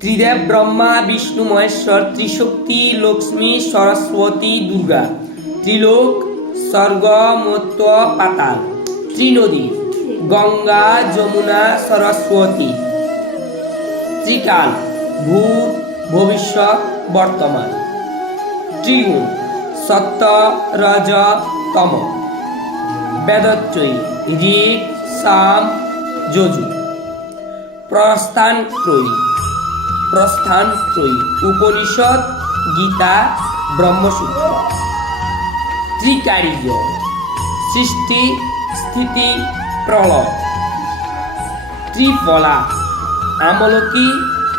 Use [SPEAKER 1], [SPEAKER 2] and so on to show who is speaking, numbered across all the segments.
[SPEAKER 1] ত্রিদেব, ব্রহ্মা, বিষ্ণু, মহেশ্বর, ত্রিশক্তি, লক্ষ্মী, সরস্বতী, দুর্গা। ত্রিলোক, স্বর্গ মত্য পাতাল। ত্রিনদী, গঙ্গা, যমুনা, সরস্বতী। ত্রিকাল ভূ ভবিষ্যৎ, বর্তমান। ত্রিগুণ, সত্য, রজ, তম। বেদত্রয়ী ঋক, সাম, যজু। প্রস্থান ত্রয়ী প্রস্থান ত্রয়ী উপনিষদ, গীতা, ব্রহ্মসূত্র। ত্রিকার্য সৃষ্টি, স্থিতি, প্রলয়। ত্রিফলা আমলকি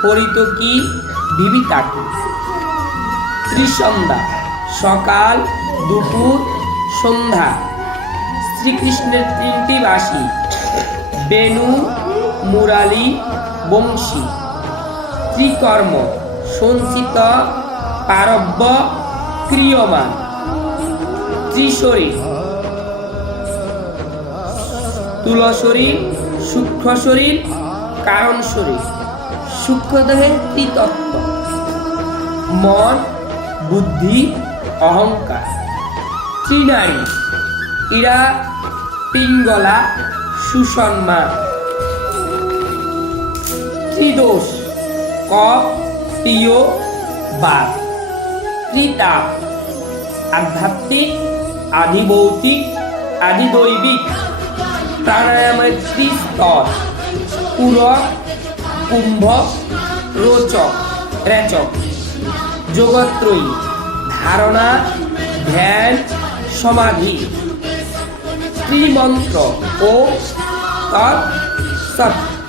[SPEAKER 1] পরিতকি বিবিতাকি। ত্রিসন্ধ্যা, সকাল, দুপুর, সন্ধ্যা। শ্রীকৃষ্ণের তিনটি বাসি, বেণু, মুরালি, বংশী। ত্রিকর্ম সঞ্চিত পারব্য ক্রিয়মান। ত্রিশরীর স্থূল শরীর সূক্ষ্ম শরীর কারণ শরীর সূক্ষ্মদেহের ত্রিতত্ত্ব। মন, বুদ্ধি, অহংকার। ত্রিনারী। ইরা, পিঙ্গলা সুষন্মা ত্রিদোষ। কপ প্রিয়, বাদ। ত্রিতাপ আধ্যাত্মিক, আধিভৌতিক, আধিদৈবিক। প্রাণায়ামের ত্রিস্তর, পূরক, কুম্ভ, রোচক, রেচক। যোগত্রয়ী, ধারণা, ধ্যান, সমাধি। ত্রিমন্ত্র ও তৎ সৎ।